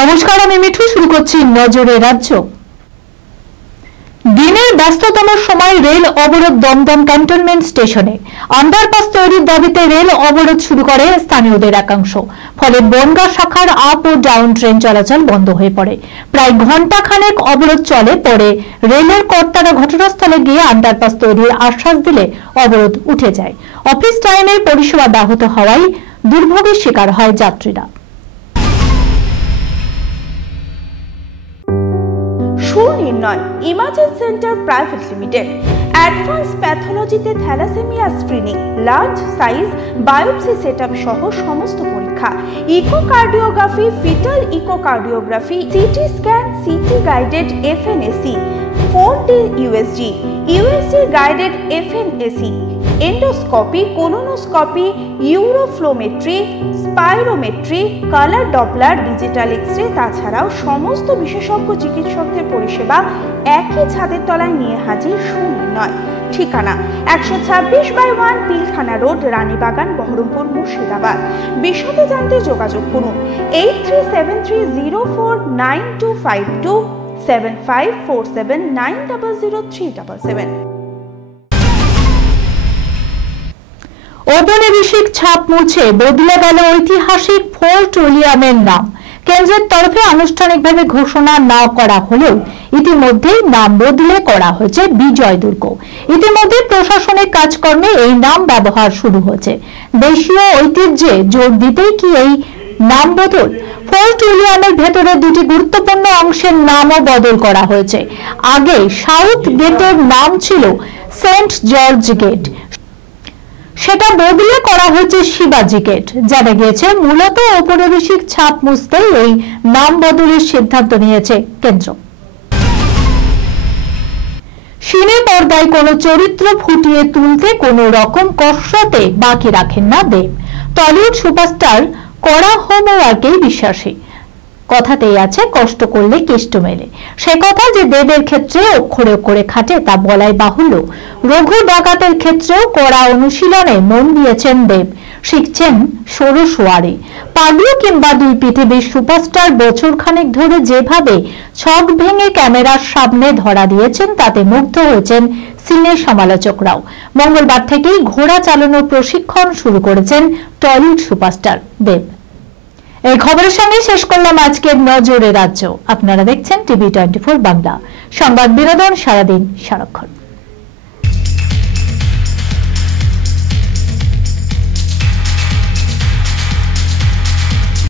নমস্কার, আমি মিঠু। শুরু করছি নজরে রাজ্য। দিনের ব্যস্ততম সময় রেল অবরোধ দমদম ক্যান্টনমেন্ট স্টেশনে। আন্ডারপাস তৈরির দাবিতে রেল অবরোধ শুরু করে স্থানীয়দের একাংশ। ফলে বনগাঁ শাখার আপ ও ডাউন ট্রেন চলাচল বন্ধ হয়ে পড়ে। প্রায় ঘণ্টাখানেক অবরোধ চলে। পরে রেলের কর্তারা ঘটনাস্থলে গিয়ে আন্ডারপাস তৈরির আশ্বাস দিলে অবরোধ উঠে যায়। অফিস টাইমে পরিষেবা ব্যাহত হওয়ায় দুর্ভোগের শিকার হয় যাত্রীরা। Sunirnoy imaging centre private limited advance প্যাথোলজিতে thalassaemia screening, large size biopsy setup সহ সমস্ত পরীক্ষা, echocardiography, fetal echocardiography, CT scan, CT guided FNAC, 4D USG, USG guided FNAC, endoscopy, colonoscopy, uroflowmetry, spirometry, colour Doppler, digital x-ray, তাছাড়াও সমস্ত বিশেষজ্ঞ চিকিৎসকদের পরিষেবা একই ছাদের তলায় নিয়ে হাজির সুনির্ণয়। ঠিকানা 126/1 পিলখানা রোড, রানীবাগান, বহরমপুর, মুর্শিদাবাদ। বিশদে জানতে যোগাযোগ করুন 8373049252 7547900377। ঔপনিবেশিক ছাপ মুছে বদলে গেল ঐতিহাসিক ফোর্ট উইলিয়ামের নাম। কেন্দ্রের তরফে আনুষ্ঠানিকভাবে ঘোষণা না করা হলেও ইতিমধ্যেই নাম বদলে করা হয়েছে বিজয় দুর্গ। ইতিমধ্যে প্রশাসনিক কাজকর্মে এই নাম ব্যবহার শুরু হয়েছে। দেশীয় ঐতিহ্যে জোর দিতেই কি এই নাম বদল? ফোর্ট উইলিয়ামের ভেতরে দুটি গুরুত্বপূর্ণ অংশের নামও বদল করা হয়েছে। আগে সাউথ গেটের নাম ছিল সেন্ট জর্জ গেট, সেটা বদলে করা হয়েছে শিবাজি গেট। জানা গিয়েছে মূলত ঔপনিবেশিক ছাপ মুছতে এই নাম বদলের সিদ্ধান্ত নিয়েছে কেন্দ্র। সিনে পর্দায় কোনো চরিত্র ফুটিয়ে তুলতে কোনো রকম কসরতে বাকি রাখেন না দেব। টলিউড সুপারস্টার কড়া হোমওয়ার্কেই বিশ্বাসী। কথাতেই আছে কষ্ট করলে কেষ্ট মেলে। সে কথা যে দেবের ক্ষেত্রে অক্ষরে অক্ষরে খাটে তা বলাই বাহুল্য। রঘু ডাকাতের ক্ষেত্রেও কড়া অনুশীলনে মন দিয়েছেন দেব। শিখছেন ষোড়শোয়ারি। পাগলু কিংবা দুই পৃথিবীর সুপারস্টার বছরখানেক ধরে যেভাবে ছক ভেঙে ক্যামেরার সামনে ধরা দিয়েছেন তাতে মুগ্ধ হয়েছেন সিনে সমালোচকরাও। মঙ্গলবার থেকেই ঘোড়া চালানোর প্রশিক্ষণ শুরু করেছেন টলিউড সুপারস্টার দেব। এই খবরের সঙ্গে শেষ করলাম আজকের নজরে রাজ্য। আপনারা দেখছেন টিভি 24 বাংলা। সংবাদ বিনোদন সারাদিন সারাক্ষণ।